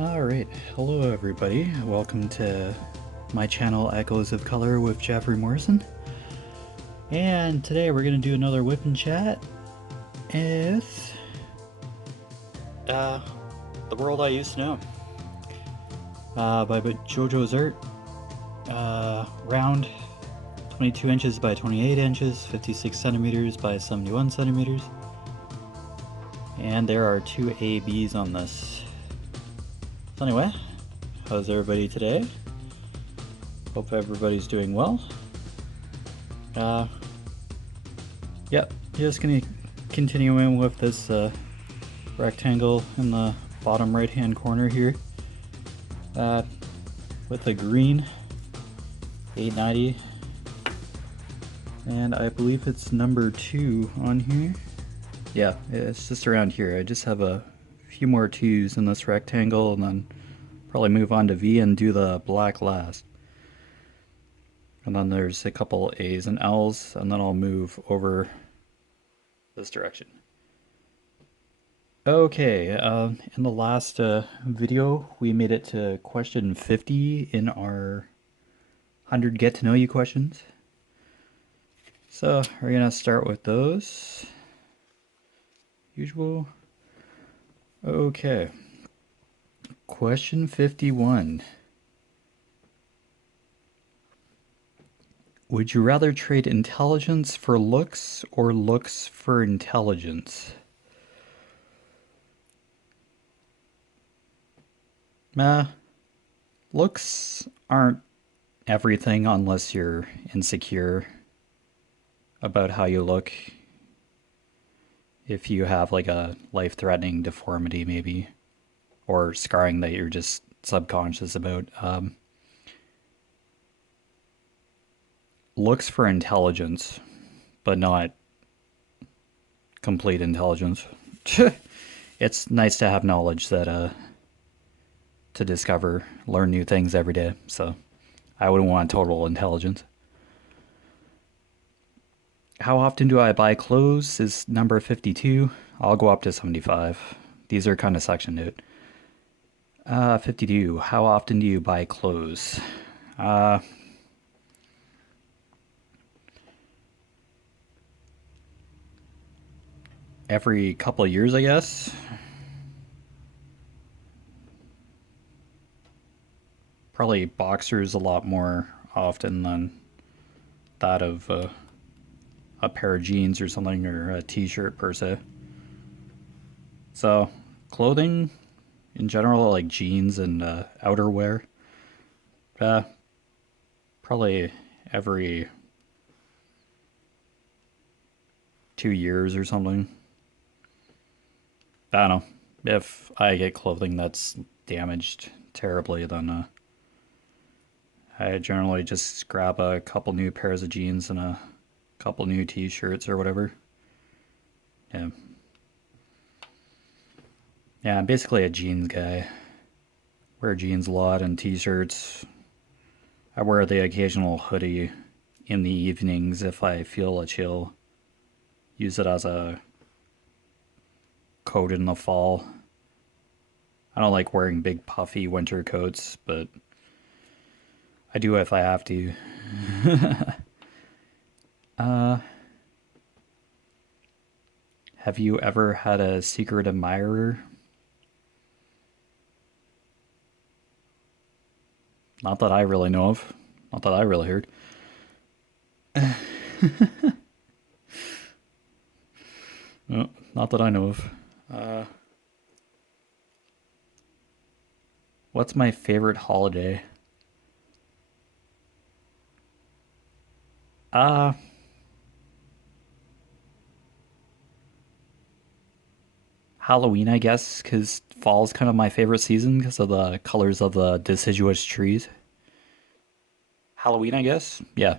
Alright, hello everybody. Welcome to my channel Echoes of Color with Jeffery Morrison. And today we're going to do another whip and chat with The World I Used to Know by Jojoes art. Round 22 inches by 28 inches, 56 centimeters by 71 centimeters. And there are two ABs on this. So anyway, how's everybody today? Hope everybody's doing well. Yep, just gonna continue in with this rectangle in the bottom right hand corner here with a green 890, and I believe it's number 2 on here. Yeah, it's just around here. I just have a few more 2s in this rectangle and then probably move on to V and do the black last. And then there's a couple A's and L's, and then I'll move over this direction. Okay, in the last video, we made it to question 50 in our 100 get to know you questions. So we're gonna start with those. Usual. Okay. Question 51. Would you rather trade intelligence for looks or looks for intelligence? Looks aren't everything unless you're insecure about how you look. If you have like a life-threatening deformity maybe, or scarring that you're just subconscious about. Looks for intelligence, but not complete intelligence. It's nice to have knowledge that to discover, learn new things every day. So I wouldn't want total intelligence. How often do I buy clothes is number 52. I'll go up to 75. These are kind of sectioned out. 52. How often do you buy clothes? Every couple of years, I guess. Probably boxers a lot more often than that of a pair of jeans or something, or a t-shirt per se. So clothing in general, like jeans and outerwear, probably every 2 years or something. I don't know. If I get clothing that's damaged terribly, then I generally just grab a couple new pairs of jeans and a couple new t-shirts or whatever. Yeah. Yeah, I'm basically a jeans guy. Wear jeans a lot and t-shirts. I wear the occasional hoodie in the evenings if I feel a chill. Use it as a coat in the fall. I don't like wearing big puffy winter coats, but I do if I have to. Have you ever had a secret admirer? Not that I really know of. Not that I really heard. No, not that I know of. What's my favorite holiday? Halloween, I guess, because fall's kind of my favorite season because of the colors of the deciduous trees. Halloween, I guess? Yeah,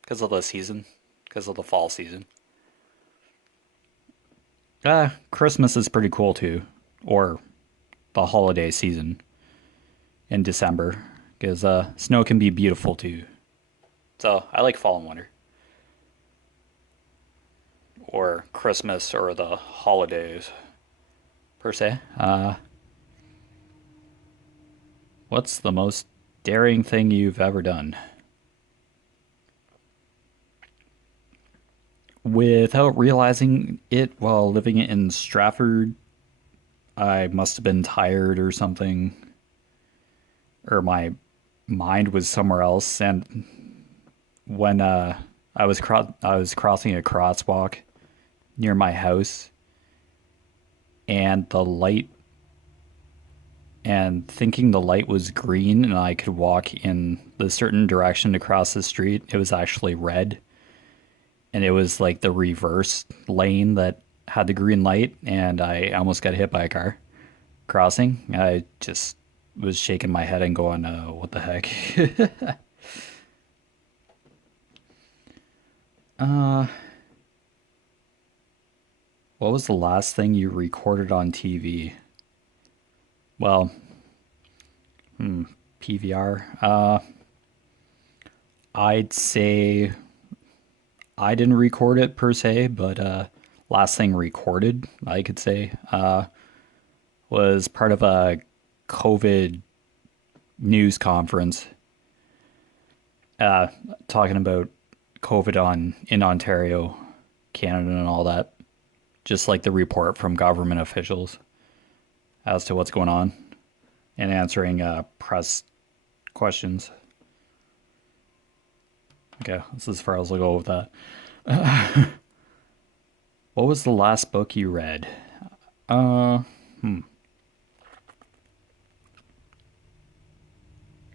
because of the season, because of the fall season. Christmas is pretty cool too, or the holiday season in December, because snow can be beautiful too. So I like fall and winter, or Christmas, or the holidays per se. What's the most daring thing you've ever done? Without realizing it while living in Stratford, I must have been tired or something, or my mind was somewhere else. And when I was crossing a crosswalk near my house, and the light and thinking the light was green and I could walk in the certain direction across the street, it was actually red, and it was like the reverse lane that had the green light, and I almost got hit by a car crossing. I just was shaking my head and going, what the heck? uh, what was the last thing you recorded on TV? Well, PVR. I'd say I didn't record it per se, but last thing recorded, I could say, was part of a COVID news conference, uh, talking about COVID on in Ontario, Canada, and all that. Just like the report from government officials as to what's going on, and answering press questions. Okay, this is as far as I'll go with that. What was the last book you read? Uh,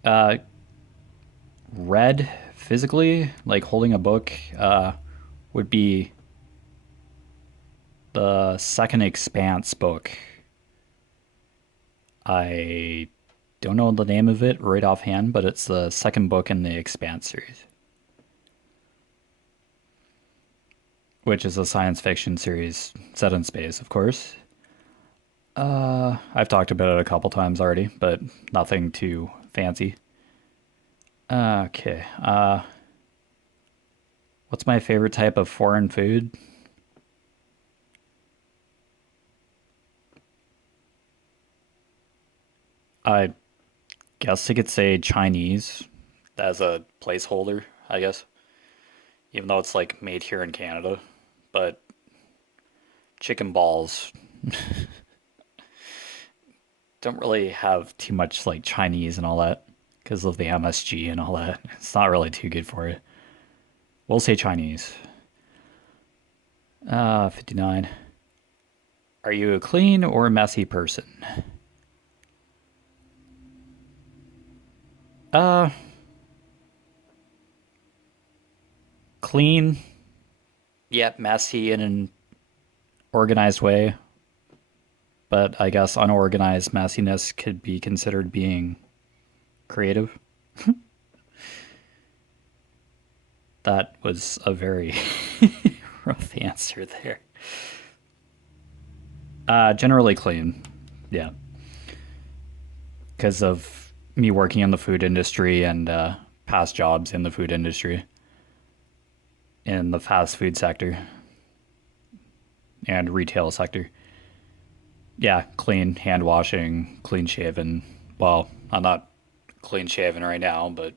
uh, Read physically, like holding a book, would be the second Expanse book. I don't know the name of it right offhand, but it's the second book in the Expanse series, which is a science fiction series set in space, of course. I've talked about it a couple times already, but nothing too fancy. Okay. What's my favorite type of foreign food? I guess I could say Chinese as a placeholder, I guess, even though it's like made here in Canada. But chicken balls don't really have too much like Chinese and all that because of the MSG and all that. It's not really too good for it. We'll say Chinese. 59. Are you a clean or a messy person? Uh, Clean, yet messy in an organized way. But I guess unorganized messiness could be considered being creative. That was a very rough answer there. Generally clean, yeah, because of me working in the food industry and past jobs in the food industry, in the fast food sector and retail sector. Yeah, clean, hand washing, clean shaven. Well, I'm not clean shaven right now, but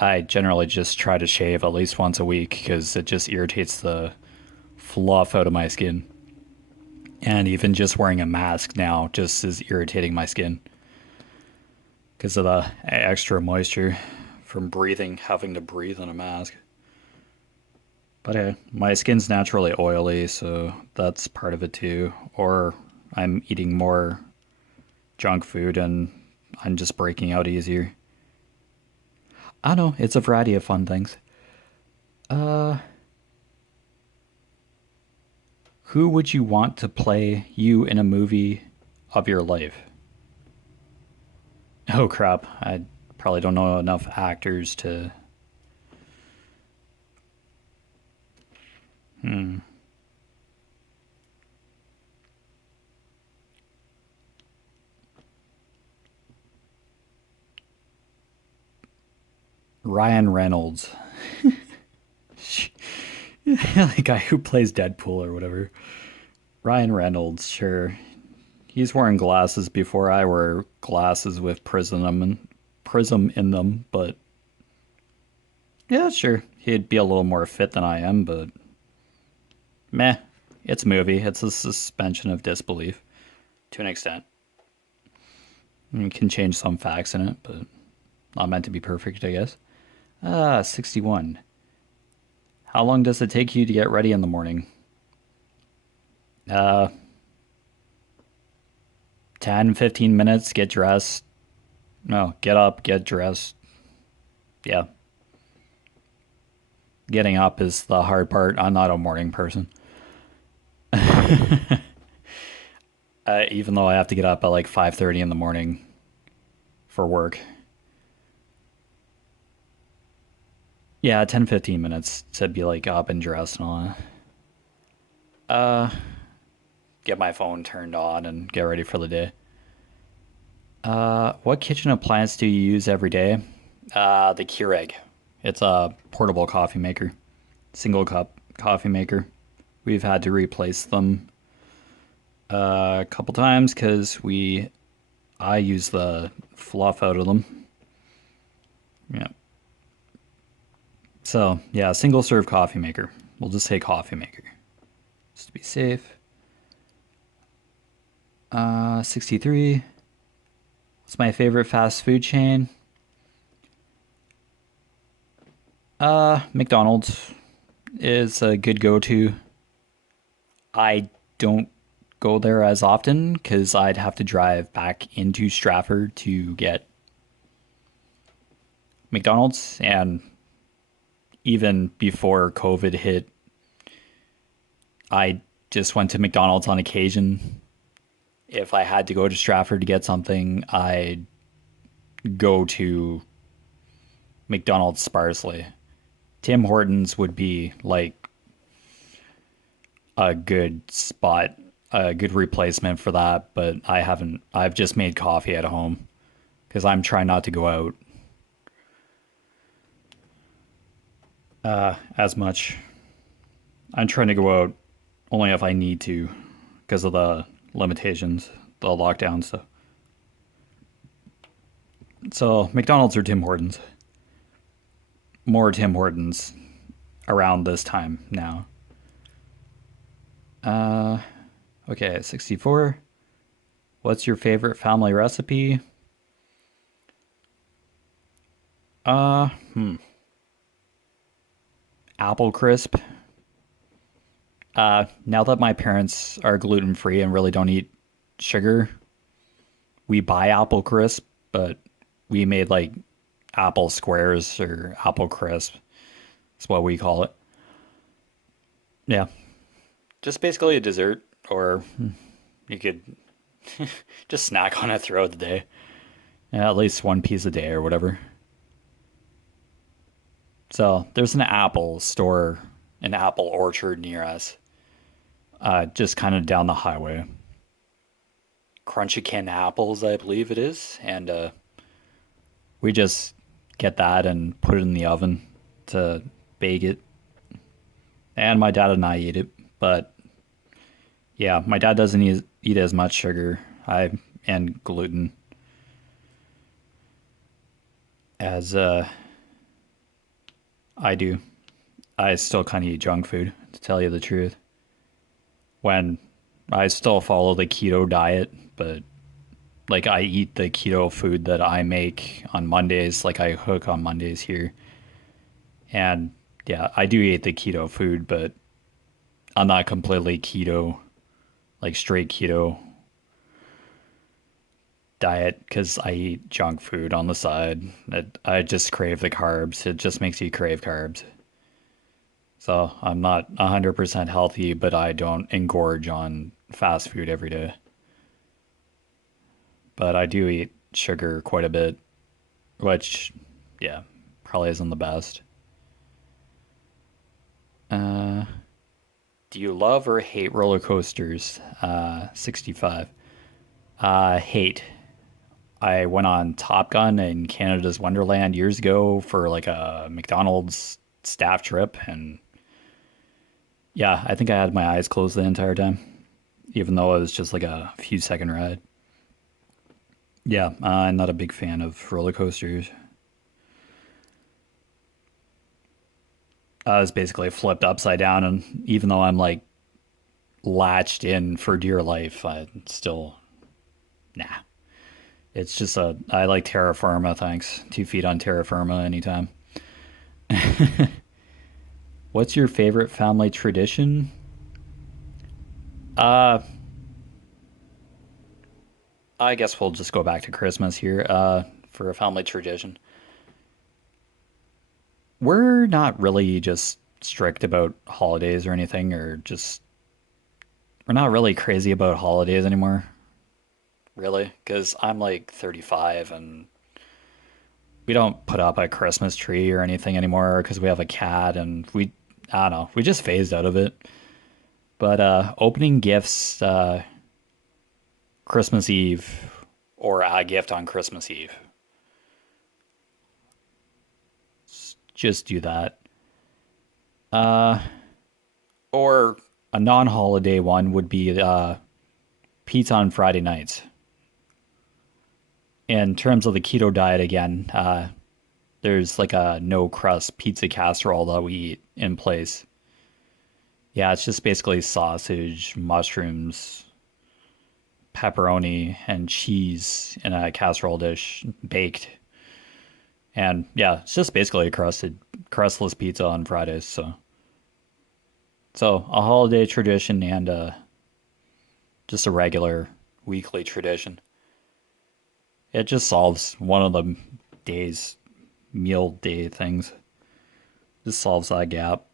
I generally just try to shave at least once a week because it just irritates the fluff out of my skin. And even just wearing a mask now just is irritating my skin because of the extra moisture from breathing, having to breathe in a mask. But hey, my skin's naturally oily, so that's part of it too. Or I'm eating more junk food and I'm just breaking out easier. I don't know, it's a variety of fun things. Uh, who would you want to play you in a movie of your life? Oh crap, I probably don't know enough actors to. Hmm. Ryan Reynolds. The guy who plays Deadpool or whatever. Ryan Reynolds, sure. he's wearing glasses before I wear glasses with prism in them, but yeah, sure. He'd be a little more fit than I am, but meh. It's a movie. It's a suspension of disbelief to an extent. You can change some facts in it, but not meant to be perfect, I guess. 61. How long does it take you to get ready in the morning? Uh, 10, 15 minutes, get dressed. No, get up, get dressed. Yeah. Getting up is the hard part. I'm not a morning person. Even though I have to get up at like 5:30 in the morning for work. Yeah, 10, 15 minutes to be like up and dressed and all that. Get my phone turned on and get ready for the day. What kitchen appliance do you use every day? The Keurig. It's a portable coffee maker, single cup coffee maker. We've had to replace them a couple times because I use the fluff out of them. Yeah. So yeah, single serve coffee maker. We'll just say coffee maker, just to be safe. 63. What's my favorite fast food chain? McDonald's is a good go-to. I don't go there as often because I'd have to drive back into Stratford to get McDonald's, and even before COVID hit, I just went to McDonald's on occasion. If I had to go to Stratford to get something, I'd go to McDonald's sparsely. Tim Hortons would be like a good spot, a good replacement for that, but I've just made coffee at home because I'm trying not to go out as much. I'm trying to go out only if I need to because of the limitations, the lockdown stuff. So McDonald's or Tim Hortons? More Tim Hortons around this time now. Okay, 64. What's your favorite family recipe? Uh, Apple crisp. Now that my parents are gluten free and really don't eat sugar, we buy apple crisp, but we made like apple squares or apple crisp. That's what we call it. Yeah. Just basically a dessert, or you could just snack on it throughout the day. Yeah, at least one piece a day or whatever. So there's an apple store, an apple orchard near us, just kind of down the highway. Crunchican apples, I believe it is, and we just get that and put it in the oven to bake it. And my dad and I eat it, but yeah, my dad doesn't eat as much sugar, and gluten as I do. I still kind of eat junk food, to tell you the truth. When I still follow the keto diet, but like I eat the keto food that I make on Mondays, like I cook on Mondays here. And yeah, I do eat the keto food, but I'm not completely keto, like straight keto diet because I eat junk food on the side. I just crave the carbs. It just makes you crave carbs. So I'm not 100% healthy, but I don't engorge on fast food every day. But I do eat sugar quite a bit, which, yeah, probably isn't the best. Uh, do you love or hate roller coasters? 65. Hate. I went on Top Gun in Canada's Wonderland years ago for like a McDonald's staff trip, and yeah, I think I had my eyes closed the entire time. even though it was just like a few second ride. Yeah, I'm not a big fan of roller coasters. I was basically flipped upside down, and even though I'm like latched in for dear life, I still nah. It's just I like terra firma, thanks. 2 feet on terra firma anytime. What's your favorite family tradition? Uh, I guess we'll just go back to Christmas here. For a family tradition, we're not really just strict about holidays or anything, or just we're not really crazy about holidays anymore. Really, because I'm like 35 and we don't put up a Christmas tree or anything anymore because we have a cat and I don't know, we just phased out of it. But opening gifts Christmas Eve or a gift on Christmas Eve, just do that. Uh, or a non-holiday one would be pizza on Friday nights. In terms of the keto diet, again, there's like a no crust pizza casserole that we eat in place. Yeah, it's just basically sausage, mushrooms, pepperoni, and cheese in a casserole dish, baked. And yeah, it's just basically a crustless pizza on Fridays. So a holiday tradition and just a regular weekly tradition. It just solves one of the day's meal day things. Just solves that gap,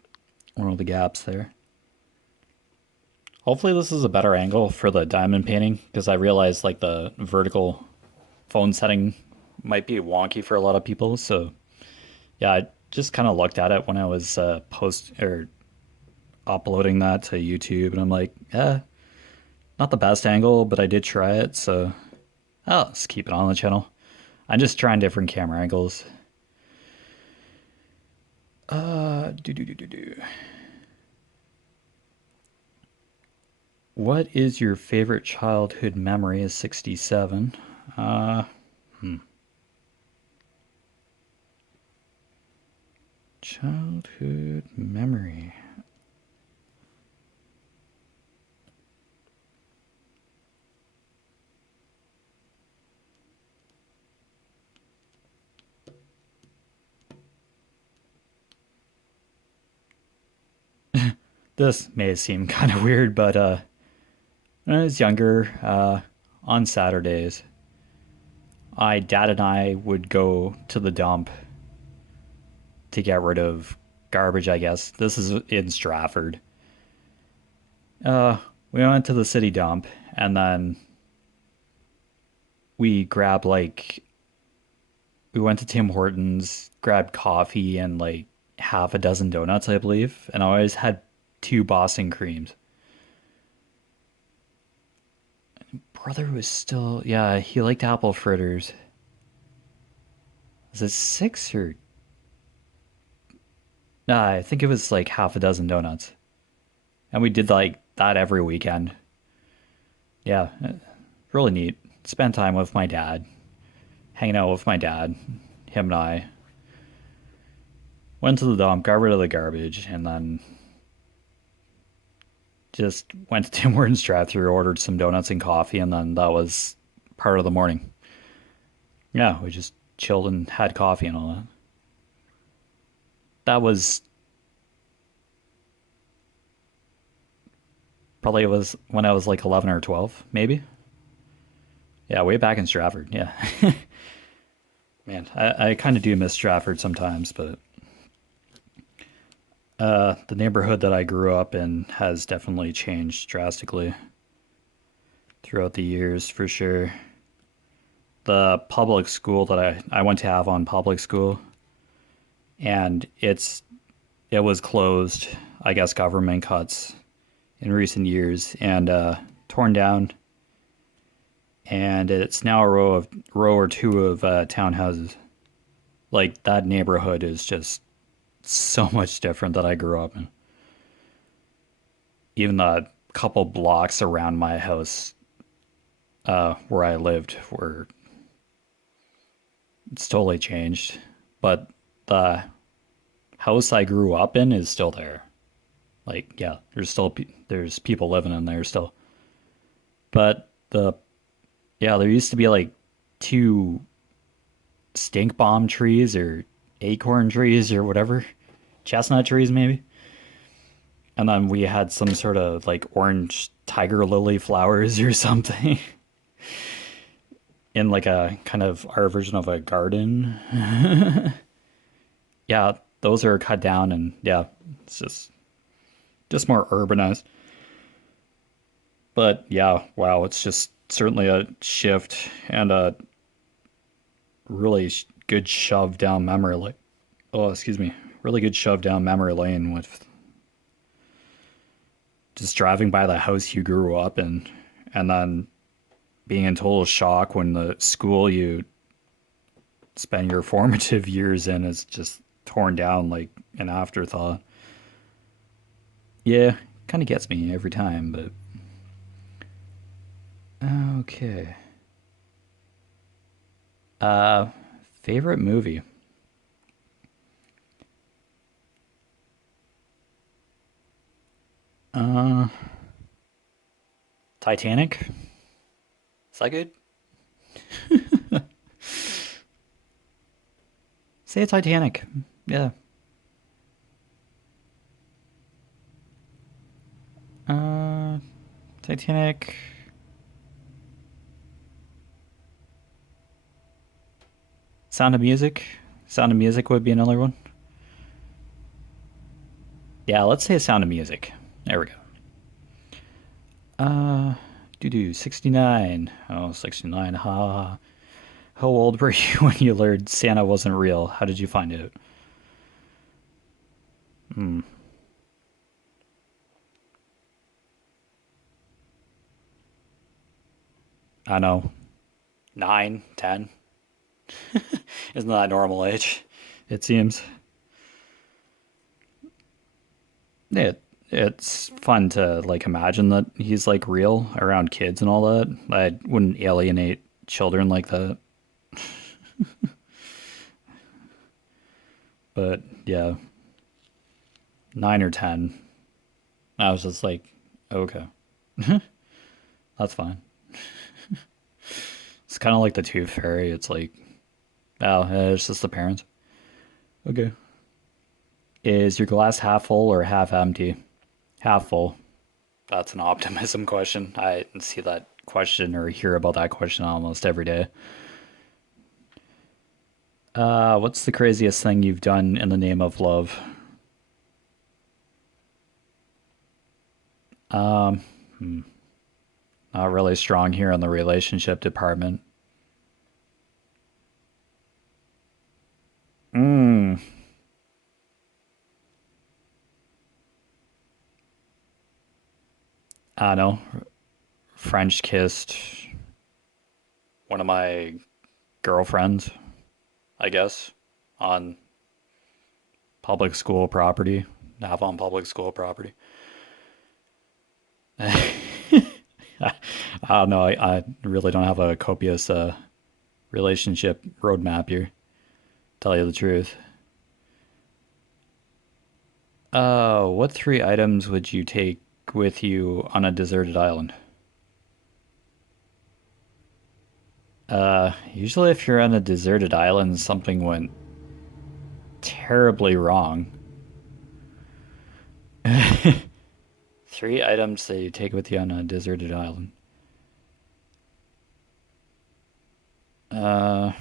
one of the gaps there. Hopefully this is a better angle for the diamond painting because I realize like the vertical phone setting might be wonky for a lot of people. So yeah, I just kind of looked at it when I was post or uploading that to YouTube, and I'm like, not the best angle, but I did try it. So I'll just keep it on the channel. I'm just trying different camera angles. Do do do do do. What is your favorite childhood memory? Is 67. Uh, Childhood memory. This may seem kind of weird, but when I was younger, on Saturdays, my dad and I would go to the dump to get rid of garbage, I guess. This is in Stratford. Uh, we went to the city dump and then we grabbed like, we went to Tim Hortons, grabbed coffee and like half a dozen donuts, I believe. And I always had two Boston creams. Brother was still, yeah, he liked apple fritters. Was it six or, nah, I think it was like half a dozen donuts. And we did like that every weekend. Yeah, really neat. Spent time with my dad, hanging out with my dad, him and I. Went to the dump, got rid of the garbage, and then just went to Tim Hortons drive-thru, ordered some donuts and coffee, and then that was part of the morning. Yeah, we just chilled and had coffee and all that. That was probably it was when I was like 11 or 12, maybe. Yeah, way back in Stratford. Yeah. Man, I kind of do miss Stratford sometimes, but the neighborhood that I grew up in has definitely changed drastically throughout the years, for sure. The public school that I went to have on public school, and it was closed, I guess government cuts in recent years, and torn down, and it's now a row or two of townhouses. Like that neighborhood is just so much different that I grew up in. Even the couple blocks around my house, where I lived, where it's totally changed. But the house I grew up in is still there. Like, yeah, there's people living in there still. But yeah, there used to be like two stink bomb trees or acorn trees or whatever, chestnut trees maybe. And then we had some sort of like orange tiger lily flowers or something in like a kind of our version of a garden. Yeah, those are cut down and yeah, it's just more urbanized. But yeah, wow, it's just certainly a shift and a really good shove down memory lane. Oh, excuse me, really good shove down memory lane with just driving by the house you grew up in, and then being in total shock when the school you spend your formative years in is just torn down like an afterthought. Yeah, kind of gets me every time, but okay. Uh, Favorite movie? Uh, Titanic. Is that good? Say Titanic. Yeah. Uh, Titanic. Sound of Music. Sound of Music would be another one. Yeah, let's say Sound of Music. There we go. Uh, doo doo, 69. Oh, 69. Ha. How old were you when you learned Santa wasn't real? How did you find it? Hmm. I know. 9, 10. Isn't that normal age? It seems. It's fun to like imagine that he's like real around kids and all that. I wouldn't alienate children like that. But yeah, 9 or 10. I was just like, okay, that's fine. It's kind of like the Tooth Fairy. It's like, oh, it's just the parents. Okay. Is your glass half full or half empty? Half full. That's an optimism question. I see that question or hear about that question almost every day. What's the craziest thing you've done in the name of love? Not really strong here in the relationship department. Mm, I don't know. French kissed one of my girlfriends, I guess, on public school property. Not on public school property. I don't know. I really don't have a copious relationship roadmap here. Tell you the truth. What three items would you take with you on a deserted island? Usually if you're on a deserted island, something went terribly wrong. Three items that you take with you on a deserted island. Uh,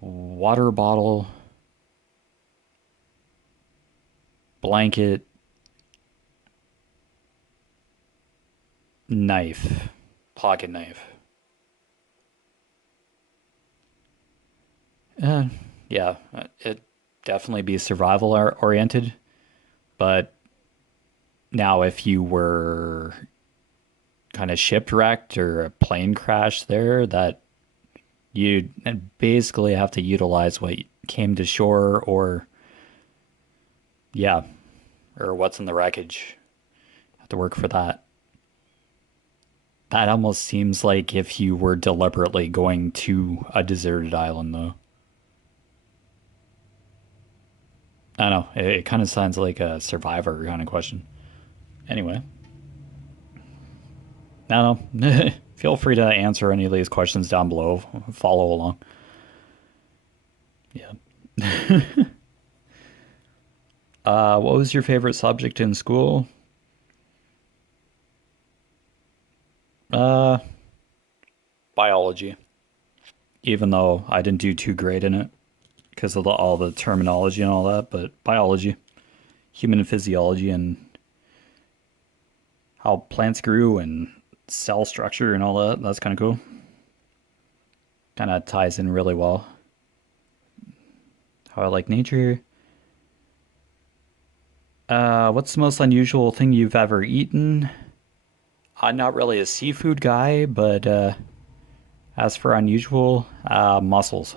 Water bottle, blanket, knife, pocket knife. Uh, yeah, it definitely be survival oriented. But now, if you were kind of shipwrecked or a plane crash there, that you basically have to utilize what came to shore, or yeah, or what's in the wreckage. Have to work for that. That almost seems like if you were deliberately going to a deserted island, though. I don't know. It kind of sounds like a Survivor kind of question. Anyway, I don't know. Feel free to answer any of these questions down below. Follow along. Yeah. What was your favorite subject in school? Uh, Biology. Even though I didn't do too great in it because of all the terminology and all that, but biology, human physiology, and how plants grew and cell structure and all that. That's kind of cool. Kind of ties in really well. How I like nature. What's the most unusual thing you've ever eaten? I'm not really a seafood guy, but as for unusual, mussels.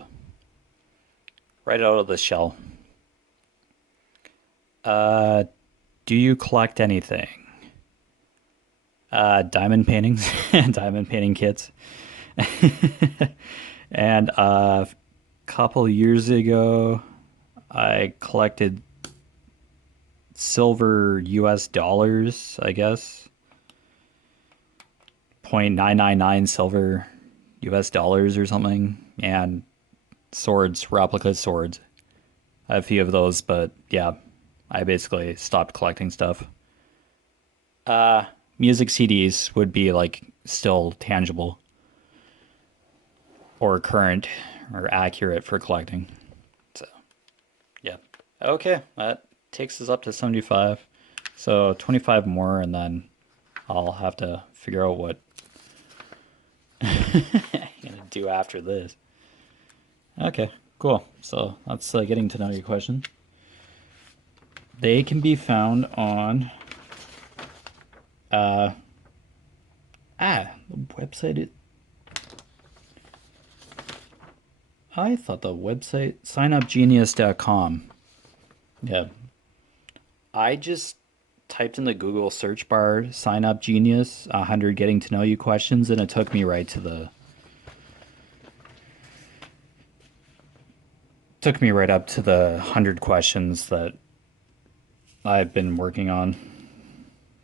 Right out of the shell. Uh, do you collect anything? Diamond paintings, diamond painting kits. And a couple years ago, I collected silver US dollars, I guess. 0.999 silver US dollars or something. And swords, replica swords. I have a few of those, but yeah, I basically stopped collecting stuff. Music CDs would be like still tangible or current or accurate for collecting. So, yeah. Okay, that takes us up to 75. So 25 more, and then I'll have to figure out what I'm gonna do after this. Okay, cool. So that's getting to know your question. They can be found on the website. I thought the website signupgenius.com. Yeah. I just typed in the Google search bar sign up genius 100 getting to know you questions, and it took me right to the took me right up to the 100 questions that I've been working on,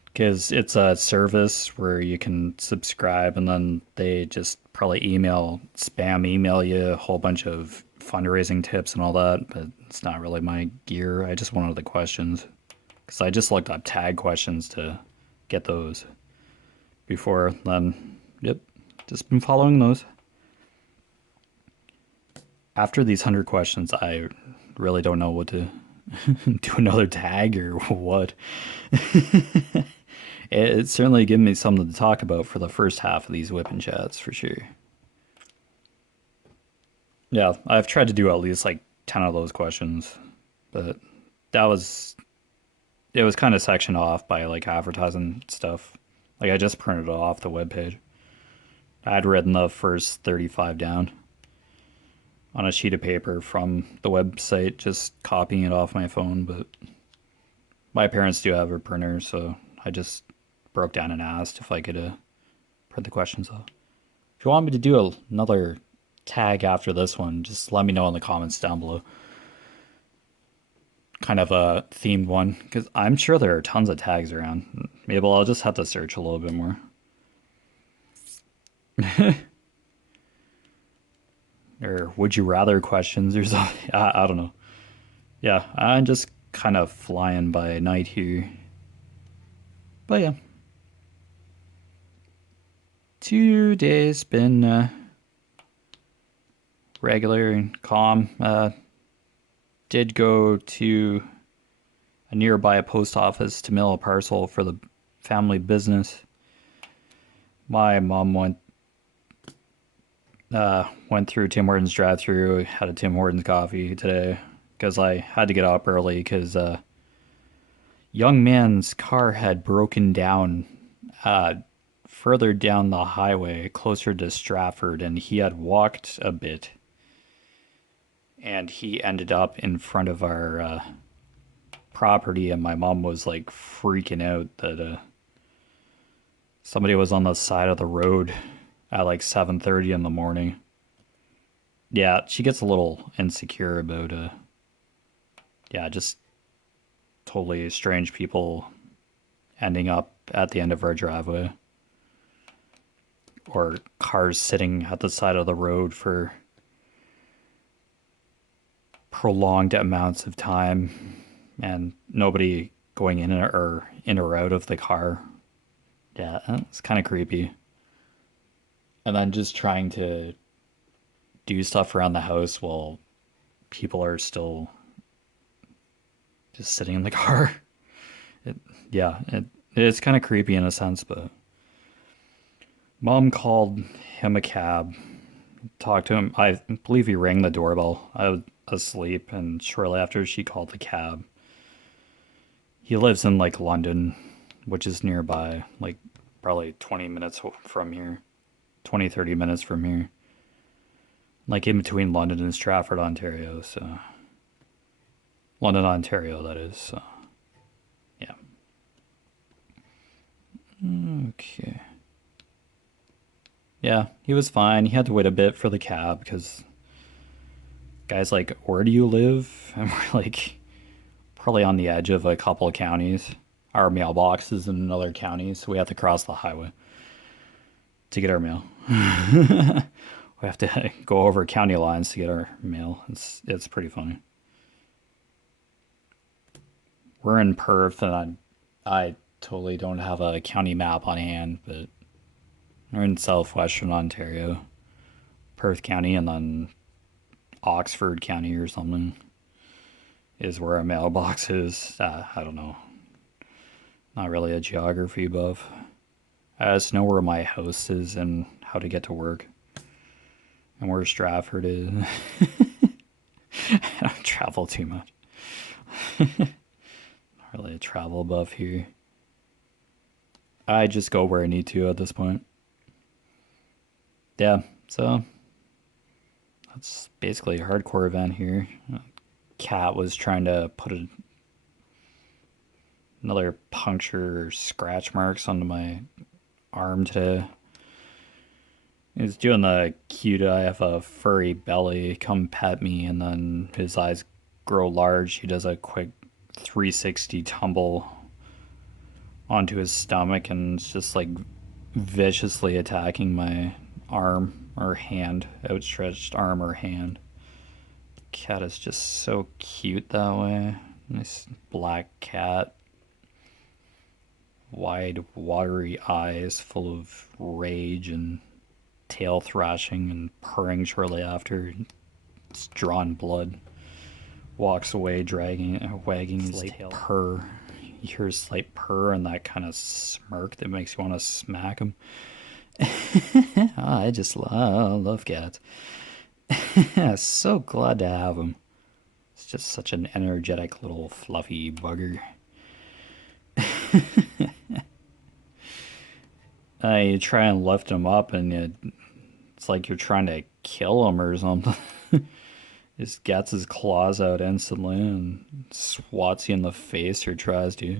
because it's a service where you can subscribe and then they just probably spam email you a whole bunch of fundraising tips and all that, but it's not really my gear. I just wanted the questions because I just looked up tag questions to get those before then. Yep, just been following those. After these 100 questions, I really don't know what to do, another tag or what. It's certainly given me something to talk about for the first half of these whipping chats, for sure. Yeah, I've tried to do at least like 10 of those questions, but that was, it was kind of sectioned off by like advertising stuff. Like I just printed it off the webpage. I'd written the first 35 down on a sheet of paper from the website, just copying it off my phone, but my parents do have a printer, so I just broke down and asked if I could print the questions off. If you want me to do another tag after this one, just let me know in the comments down below. Kind of a themed one, because I'm sure there are tons of tags around. Maybe I'll just have to search a little bit more. Or would you rather questions or something. I don't know. Yeah, I'm just kind of flying by night here. But yeah. Today's been regular and calm. Did go to a nearby post office to mail a parcel for the family business. My mom went through Tim Hortons drive-through, had a Tim Hortons coffee today because I had to get up early because young man's car had broken down further down the highway closer to Stratford, and he had walked a bit and he ended up in front of our property, and my mom was like freaking out that somebody was on the side of the road at like 7:30 in the morning. Yeah, she gets a little insecure about yeah, just totally strange people ending up at the end of our driveway, or cars sitting at the side of the road for prolonged amounts of time and nobody going in or out of the car. Yeah, it's kind of creepy. And then just trying to do stuff around the house while people are still just sitting in the car. It, yeah, it's kind of creepy in a sense, but mom called him a cab, talked to him. I believe he rang the doorbell. I was asleep, and shortly after she called the cab. He lives in like London, which is nearby, like probably 20 minutes from here, 20, 30 minutes from here. Like in between London and Stratford, Ontario. So, London, Ontario, that is. So, yeah. Okay. Yeah, he was fine. He had to wait a bit for the cab because guy's like, "Where do you live?" And we're like, probably on the edge of a couple of counties. Our mailbox is in another county, so we have to cross the highway to get our mail. We have to go over county lines to get our mail. It's pretty funny. We're in Perth, and I totally don't have a county map on hand, but we're in southwestern Ontario, Perth County, and then Oxford County or something is where our mailbox is. I don't know. Not really a geography buff. I just know where my house is and how to get to work. And where Stratford is. I don't travel too much. Not really a travel buff here. I just go where I need to at this point. Yeah, so that's basically a hardcore event here. Cat was trying to put another puncture or scratch marks onto my arm today. He's doing the cute, I have a furry belly, come pet me, and then his eyes grow large. He does a quick 360 tumble onto his stomach and it's just like viciously attacking my arm or hand, outstretched arm or hand. Cat is just so cute that way. Nice black cat. Wide, watery eyes full of rage and tail thrashing and purring shortly after. It's drawn blood. Walks away, wagging his tail. Purr. You hear a slight purr and that kind of smirk that makes you want to smack him. I love cats. So glad to have him. It's just such an energetic little fluffy bugger. You try and lift him up and it's like you're trying to kill him or something. Just gets his claws out instantly and swats you in the face or tries to.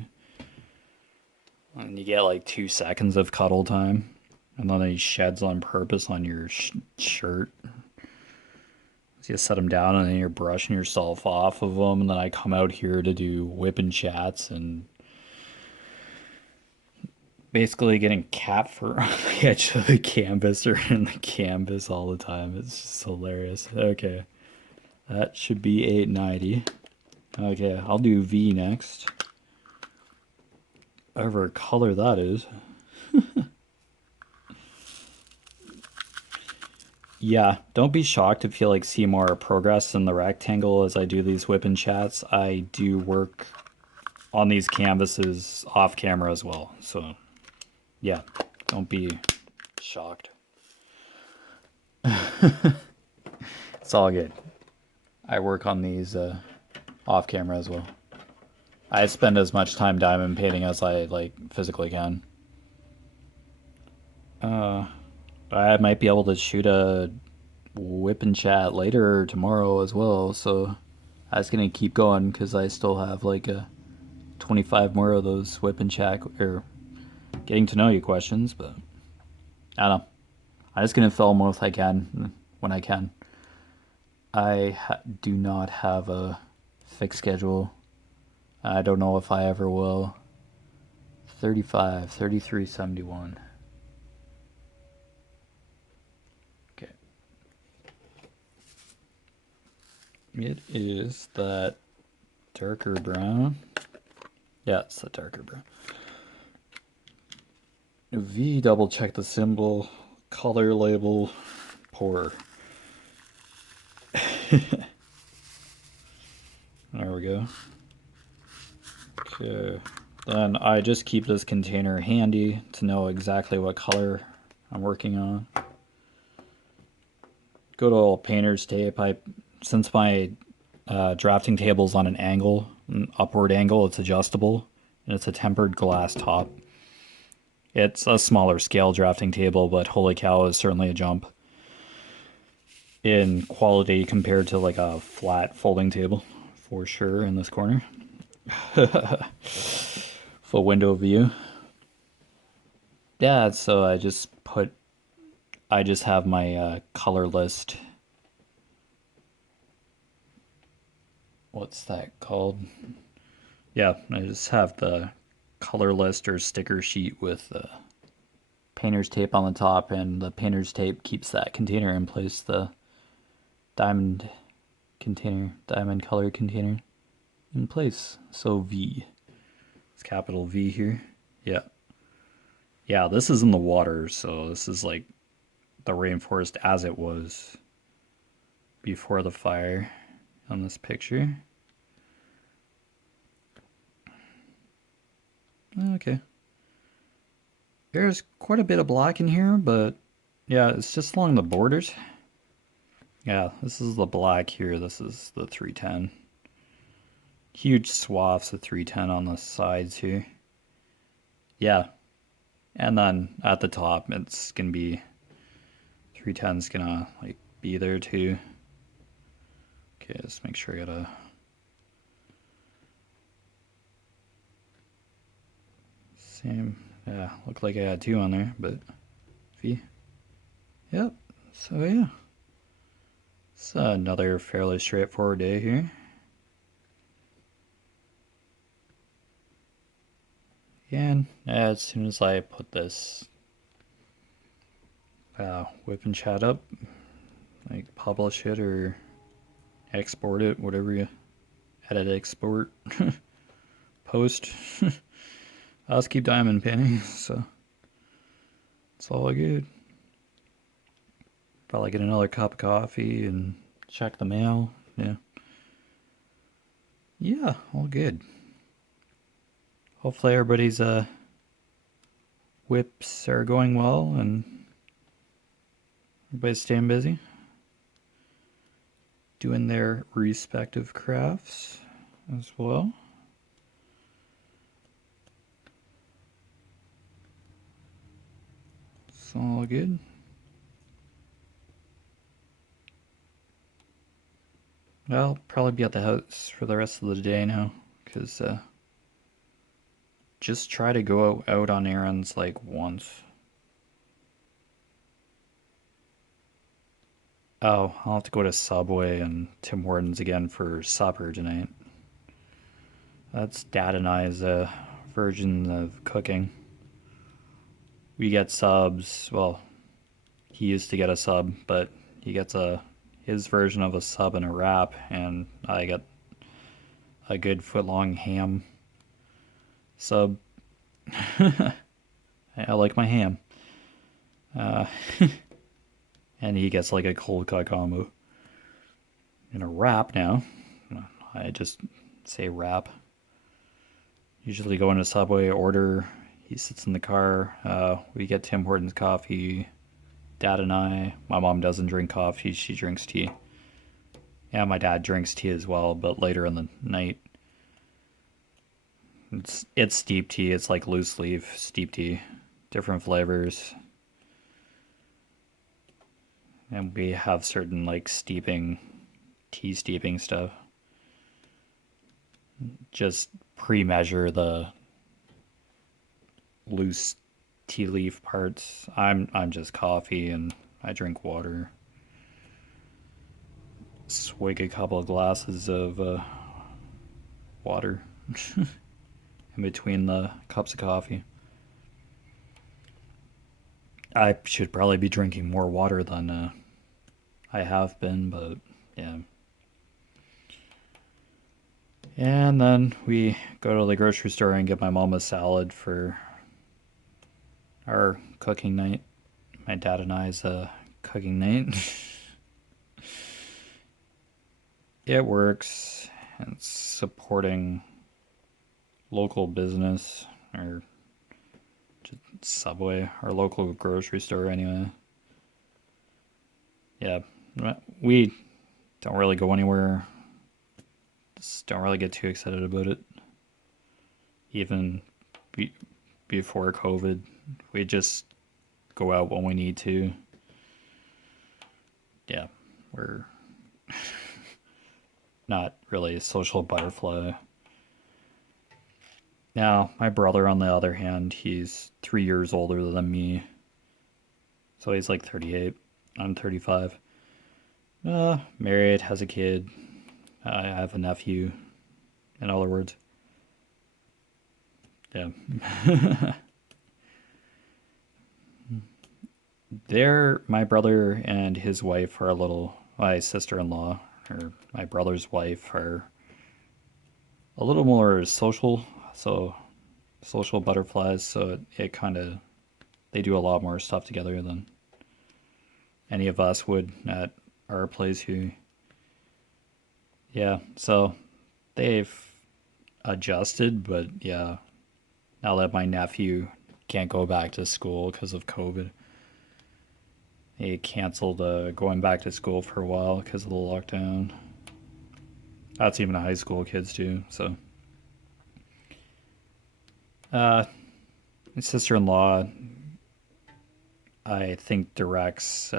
And you get like 2 seconds of cuddle time. And then he sheds on purpose on your shirt. So you set him down and then you're brushing yourself off of him. And then I come out here to do WIP and chats and basically getting cat fur on the edge of the canvas or in the canvas all the time. It's just hilarious. Okay. That should be 890. Okay, I'll do V next. Whatever color that is. Yeah, don't be shocked if you like see more progress in the rectangle as I do these WIP and chats. I do work on these canvases off camera as well. So yeah, don't be shocked. It's all good. I work on these off camera as well. I spend as much time diamond painting as I like physically can. I might be able to shoot a WIP and chat later tomorrow as well, so I was gonna keep going because I still have like 25 more of those whip and chat or getting to know you questions, but I don't know. I'm just gonna film if I can, when I can. I do not have a fixed schedule. I don't know if I ever will. 35, 33, 71. Okay. It is that darker brown. Yeah, it's the darker brown. V, double check the symbol, color label, pour. There we go. Okay. Then I just keep this container handy to know exactly what color I'm working on. Good old painter's tape. Since my drafting table's on an angle, an upward angle, it's adjustable, and it's a tempered glass top. It's a smaller scale drafting table, but holy cow, is certainly a jump in quality compared to like a flat folding table, for sure, in this corner. Full window view. Yeah, so I just have my color list. What's that called? Yeah, I just have the color list or sticker sheet with painter's tape on the top, and the painter's tape keeps that container in place, the diamond color container in place. So V. It's capital V here. Yeah. Yeah, this is in the water, so this is like the rainforest as it was before the fire on this picture. Okay. There's quite a bit of black in here, but yeah, it's just along the borders. Yeah, this is the black here. This is the 310. Huge swaths of 310 on the sides here. Yeah. And then at the top, it's going to be 310's going to like be there too. Okay, let's make sure I got a same. Yeah, looked like I had two on there, but V. Yep. So yeah. It's another fairly straightforward day here. And as soon as I put this whip and chat up, like publish it or export it, whatever you edit, export, post, I'll just keep diamond painting, so it's all good. Probably get another cup of coffee and check the mail. Yeah, all good. Hopefully everybody's whips are going well and everybody's staying busy, doing their respective crafts as well. It's all good. I'll probably be at the house for the rest of the day now, because just try to go out on errands like once. Oh, I'll have to go to Subway and Tim Hortons again for supper tonight. That's Dad and I's version of cooking. We get subs. Well, he used to get a sub, but he gets his version of a sub and a wrap, and I get a good foot-long ham sub. I like my ham. And he gets like a cold cut combo. And a wrap now. I just say wrap. Usually go into Subway, order. He sits in the car. We get Tim Hortons coffee. Dad and I. My mom doesn't drink coffee. She drinks tea. Yeah, my dad drinks tea as well, but later in the night. It's steep tea. It's like loose leaf steep tea. Different flavors. And we have certain like tea steeping stuff. Just pre-measure the loose tea leaf parts. I'm just coffee and I drink water. Swig a couple of glasses of water in between the cups of coffee. I should probably be drinking more water than I have been, but yeah. And then we go to the grocery store and get my mom a salad for our cooking night. My dad and I's cooking night. It works. It's supporting local business or just Subway, our local grocery store anyway. Yeah, we don't really go anywhere. Just don't really get too excited about it. Even be- before COVID, we just go out when we need to. Yeah, we're not really a social butterfly. Now, my brother, on the other hand, he's 3 years older than me. So he's like 38. I'm 35. Married, has a kid. I have a nephew, in other words. Yeah. My brother and his wife are my sister-in-law, or my brother's wife, are a little more social. So, social butterflies. So it kind of, they do a lot more stuff together than any of us would at our place here. Yeah, so they've adjusted, but yeah, now that my nephew can't go back to school because of COVID, they canceled going back to school for a while because of the lockdown. That's even high school kids too. So, uh, my sister-in-law, I think, directs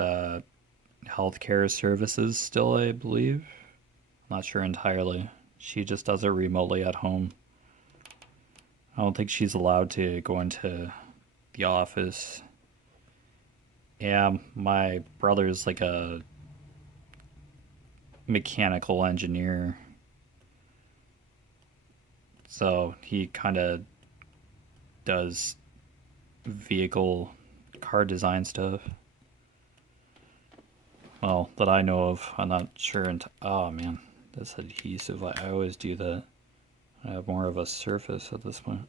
healthcare services still, I believe. Not sure entirely. She just does it remotely at home. I don't think she's allowed to go into the office. Yeah, my brother's like a mechanical engineer. So he kind of does vehicle car design stuff. Well, that I know of. I'm not sure. Oh man, this adhesive. I always do that. I have more of a surface at this point.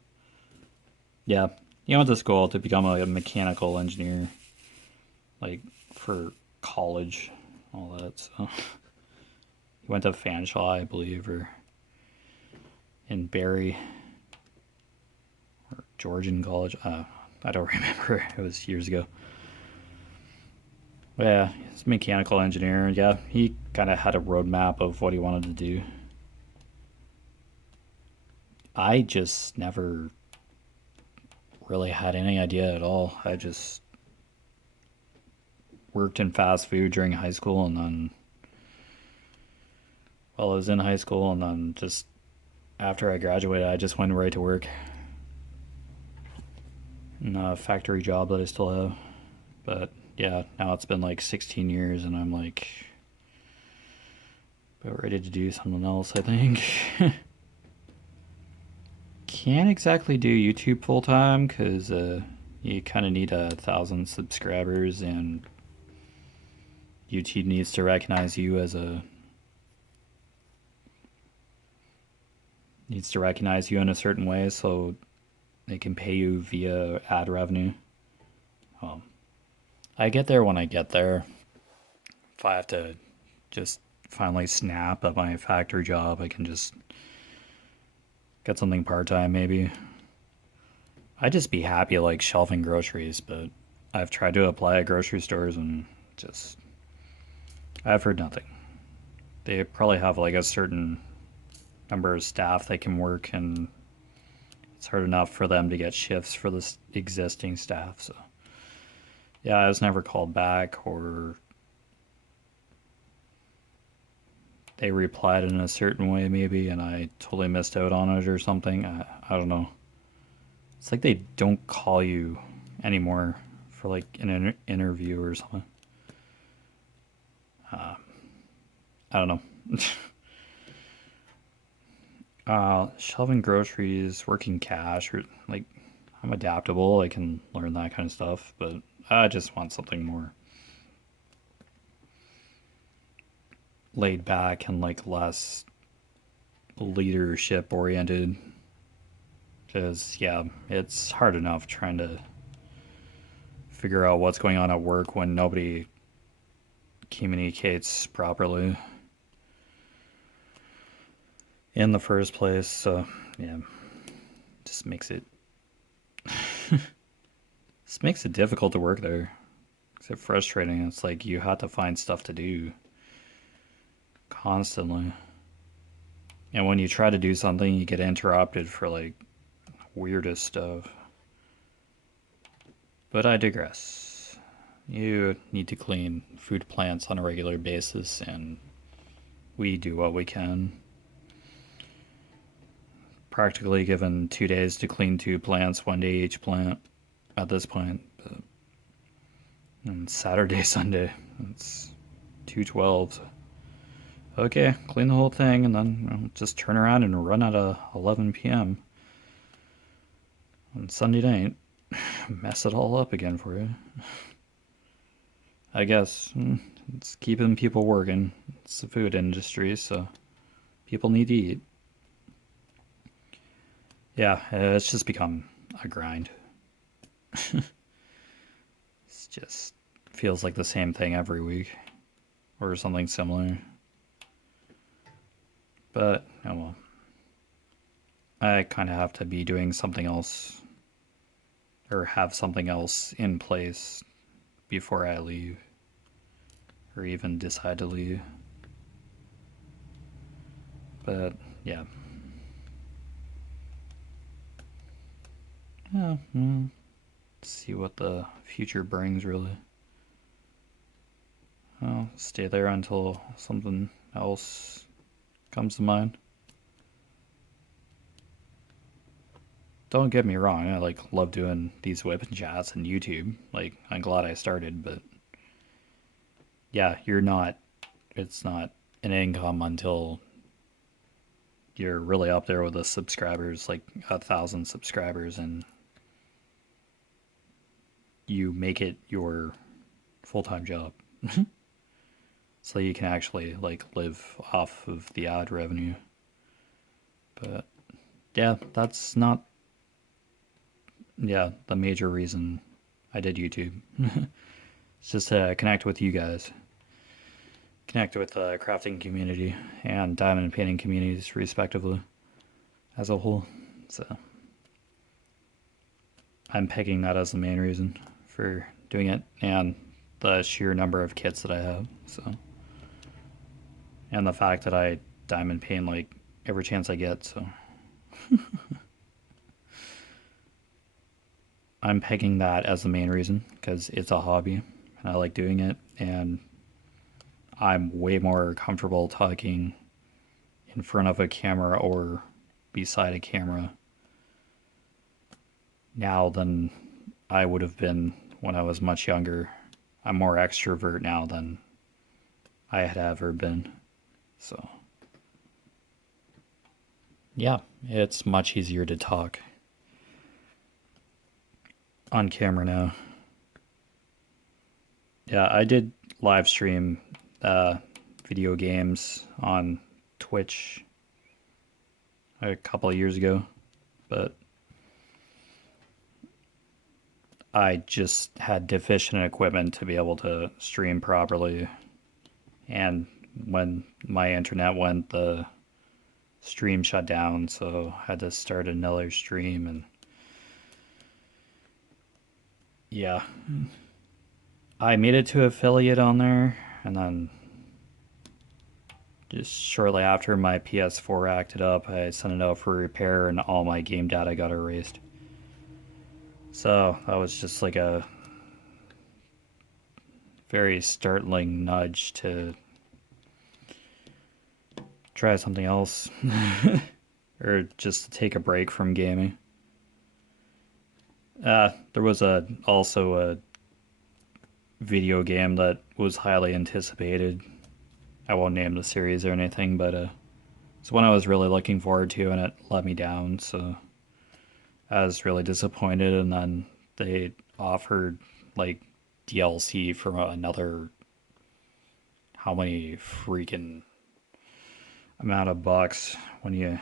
Yeah, he went to school to become a mechanical engineer, like for college, all that. So he went to Fanshawe, I believe, or in Barrie or Georgian College. I don't remember. It was years ago. But yeah, he's a mechanical engineer. Yeah, he kind of had a roadmap of what he wanted to do. I just never really had any idea at all. I just worked in fast food during high school, and then while I was in high school, and then just after I graduated, I just went right to work in a factory job that I still have. But yeah, now it's been like 16 years, and I'm like about ready to do something else, I think. Can't exactly do YouTube full time because you kind of need 1,000 subscribers, and YouTube needs to recognize you as a needs to recognize you in a certain way so they can pay you via ad revenue. Um, I get there when I get there. If I have to just finally snap at my factory job, I can just get something part time maybe. I'd just be happy like shelving groceries, but I've tried to apply at grocery stores and just I've heard nothing. They probably have like a certain number of staff they can work, and it's hard enough for them to get shifts for the existing staff. So yeah, I was never called back or they replied in a certain way maybe and I totally missed out on it or something. I don't know. It's like they don't call you anymore for like an interview or something. I don't know. Shelving groceries, working cash, or like I'm adaptable. I can learn that kind of stuff, but I just want something more laid back and like less leadership oriented. Because, yeah, it's hard enough trying to figure out what's going on at work when nobody communicates properly in the first place. So, yeah, just makes it just makes it difficult to work there. It's frustrating. It's like you have to find stuff to do constantly. And when you try to do something, you get interrupted for like weirdest stuff. But I digress. You need to clean food plants on a regular basis, and we do what we can. Practically given 2 days to clean 2 plants, 1 day each plant at this point. But, and Saturday, Sunday, it's 2/12. Okay, clean the whole thing and then just turn around and run at 11 p.m. on Sunday night. Mess it all up again for you. I guess it's keeping people working. It's the food industry, so people need to eat. Yeah, it's just become a grind. It's just feels like the same thing every week or something similar. But, oh well. I kind of have to be doing something else or have something else in place before I leave or even decide to leave. But, yeah. Yeah, see what the future brings, really. I'll stay there until something else comes to mind. Don't get me wrong, I like love doing these WIP and chats and YouTube. Like, I'm glad I started, but yeah, it's not an income until you're really up there with the subscribers, like 1,000 subscribers, and you make it your full-time job. So you can actually like live off of the ad revenue. But yeah, that's not the major reason I did YouTube. It's just to connect with you guys, connect with the crafting community and diamond painting communities respectively as a whole. So I'm pegging that as the main reason for doing it, and the sheer number of kits that I have. So, and the fact that I diamond paint like every chance I get. So I'm pegging that as the main reason because it's a hobby and I like doing it, and I'm way more comfortable talking in front of a camera or beside a camera now than I would have been when I was much younger. I'm more extrovert now than I had ever been. So, yeah, it's much easier to talk on camera now. Yeah, I did live stream video games on Twitch a couple of years ago, but I just had deficient equipment to be able to stream properly. And when my internet went, the stream shut down, so I had to start another stream. And yeah, I made it to affiliate on there, and then just shortly after my PS4 acted up, I sent it out for repair and all my game data got erased. So that was just like a very startling nudge to try something else. Or just to take a break from gaming. There was also a video game that was highly anticipated. I won't name the series or anything, but it's one I was really looking forward to, and it let me down. So I was really disappointed. And then they offered like DLC for another how many freaking amount of bucks when you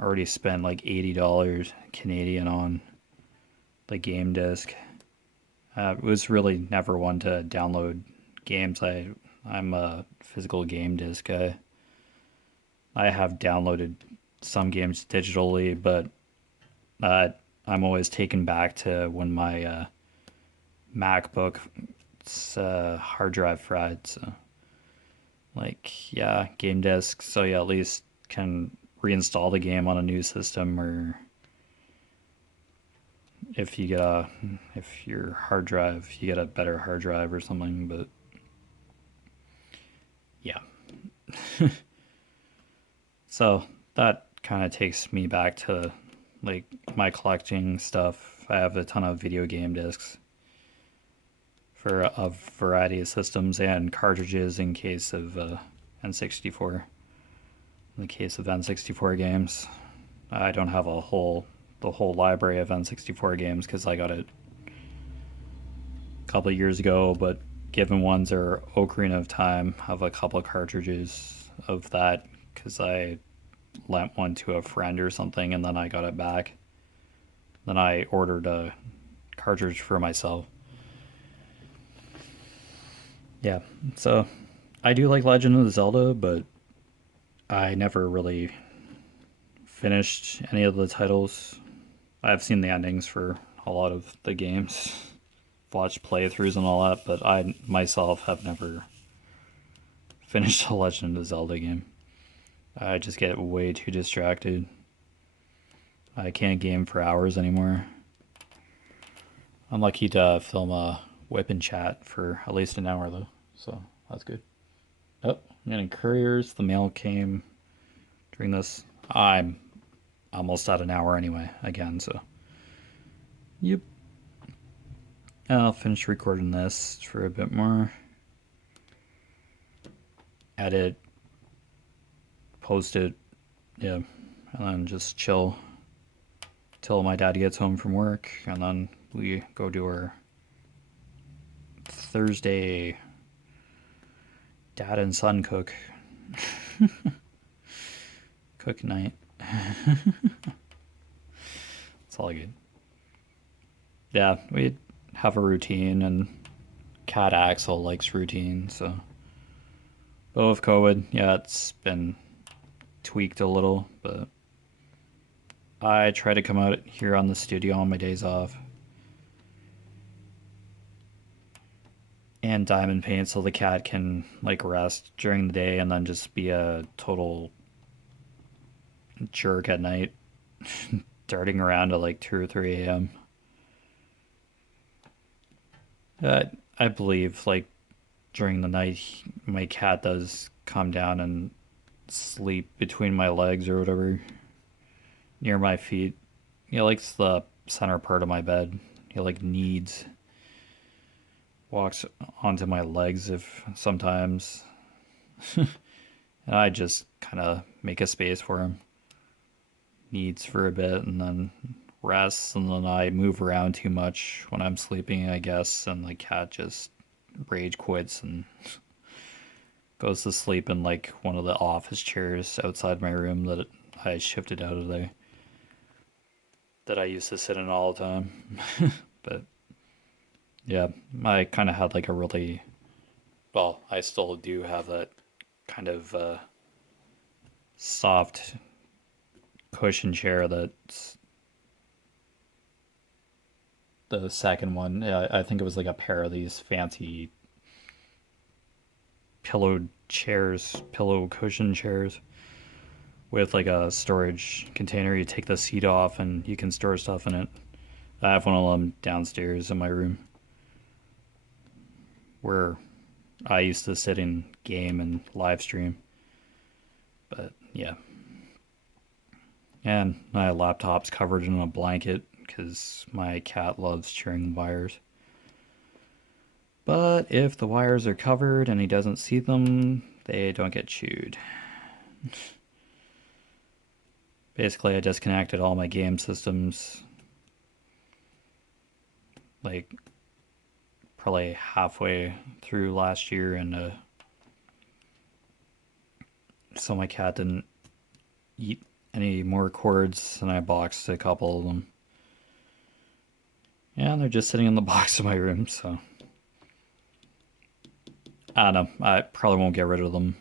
already spent like $80 Canadian on the game disc. It was really never one to download games. I'm a physical game disc guy. I have downloaded some games digitally, but uh, I'm always taken back to when my MacBook's hard drive fried. So, like, yeah, game disc. So you at least can reinstall the game on a new system, or if you get a if your hard drive, you get a better hard drive or something. But yeah, so that kind of takes me back to like my collecting stuff. I have a ton of video game discs for a variety of systems and cartridges in case of N64. In the case of N64 games, I don't have the whole library of N64 games because I got it a couple of years ago. But given ones are Ocarina of Time, I have a couple of cartridges of that because I lent one to a friend or something, and then I got it back. Then I ordered a cartridge for myself. Yeah, so I do like Legend of Zelda, but I never really finished any of the titles. I've seen the endings for a lot of the games, watched playthroughs and all that, but I myself have never finished a Legend of Zelda game. I just get way too distracted. I can't game for hours anymore. I'm lucky to film a WIP and chat for at least an hour though, so that's good. Oh, I'm getting couriers. The mail came during this. I'm almost at an hour anyway, again, so. Yep. I'll finish recording this for a bit more. Edit, post it, yeah, and then just chill till my dad gets home from work, and then we go do our Thursday dad and son cook night. It's all good. Yeah, we have a routine, and cat Axel likes routine, so. But with COVID, yeah, it's been tweaked a little, but I try to come out here on the studio on my days off and diamond paint so the cat can like rest during the day and then just be a total jerk at night, darting around at like 2 or 3 a.m. Uh, I believe like during the night my cat does come down and sleep between my legs or whatever, near my feet. He likes the center part of my bed. He like needs walks onto my legs if sometimes. And I just kind of make a space for him. Needs for a bit and then rests, and then I move around too much when I'm sleeping, I guess, and the cat just rage quits and goes to sleep in like one of the office chairs outside my room that I shifted out of there that I used to sit in all the time. But yeah, I kind of had like a really, well, I still do have that kind of soft cushion chair that's the second one. Yeah, I think it was like a pair of these fancy pillow cushion chairs with like a storage container. You take the seat off and you can store stuff in it. I have one of them downstairs in my room where I used to sit and game and live stream. But yeah. And my laptop's covered in a blanket because my cat loves chewing wires. But if the wires are covered and he doesn't see them, they don't get chewed. Basically, I disconnected all my game systems like probably halfway through last year, and so my cat didn't eat any more cords, and I boxed a couple of them. Yeah, they're just sitting in the box in my room, so I don't know. I probably won't get rid of them,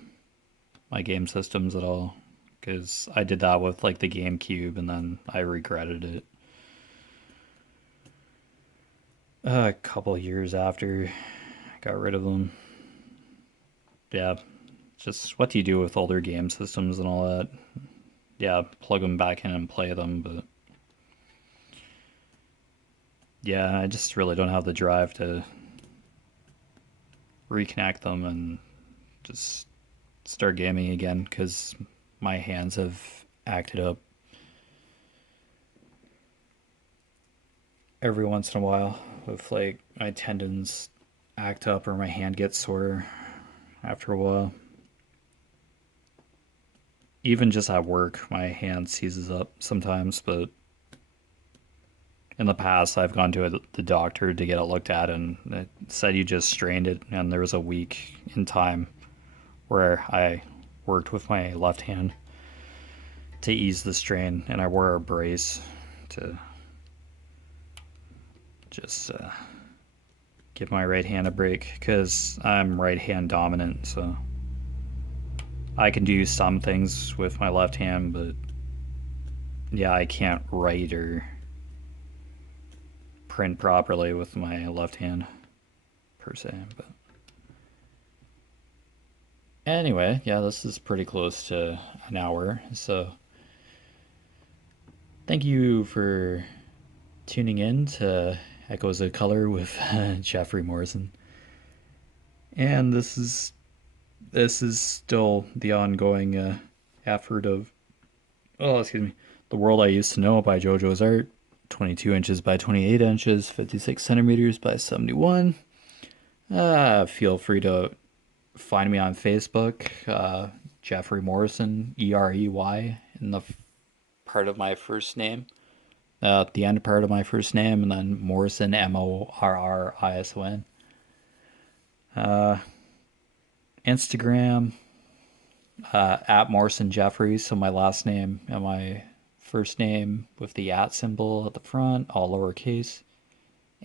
my game systems at all, because I did that with like the GameCube, and then I regretted it. A couple years after I got rid of them. Yeah, just what do you do with older game systems and all that? Yeah, plug them back in and play them, but yeah, I just really don't have the drive to reconnect them and just start gaming again because my hands have acted up every once in a while with like my tendons act up or my hand gets sore after a while. Even just at work, my hand seizes up sometimes, but in the past I've gone to the doctor to get it looked at, and it said you just strained it, and there was a week in time where I worked with my left hand to ease the strain, and I wore a brace to just give my right hand a break because I'm right hand dominant, so I can do some things with my left hand, but yeah, I can't write or print properly with my left hand per se. But anyway, yeah, this is pretty close to an hour, so thank you for tuning in to Echoes of Color with Jeffery Morrison. And this is still the ongoing effort of, oh, excuse me, The World I Used to Know by Jojoes art, 22 inches by 28 inches, 56 centimeters by 71. Feel free to find me on Facebook, Jeffery Morrison, Erey, in the part of my first name, the end part of my first name, and then Morrison, Morrison. Instagram, at Morrison Jeffery, so my last name and my first name with the at symbol at the front, all lowercase.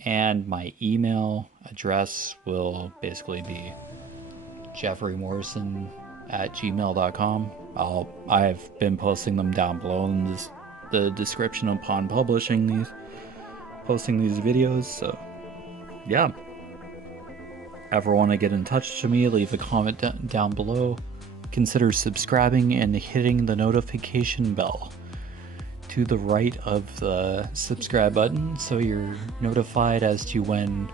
And my email address will basically be jefferymorrison@gmail.com. I've been posting them down below in the description upon posting these videos, so yeah. Ever want to get in touch to me, leave a comment down below. Consider subscribing and hitting the notification bell to the right of the subscribe button so you're notified as to when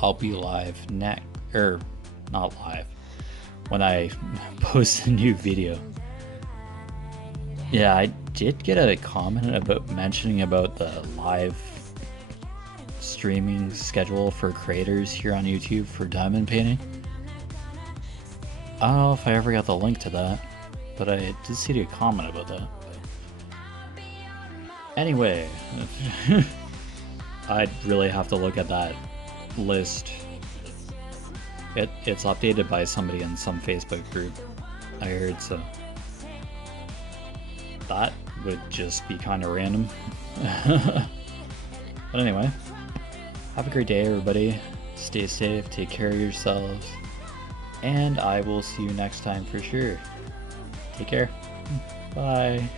I'll be live next, or not live, when I post a new video. Yeah, I did get a comment about mentioning about the live streaming schedule for creators here on YouTube for diamond painting. I don't know if I ever got the link to that, but I did see a comment about that. Anyway, I'd really have to look at that list. It's updated by somebody in some Facebook group, I heard, so that would just be kind of random. But anyway, have a great day, everybody. Stay safe, take care of yourselves, and I will see you next time for sure. Take care. Bye.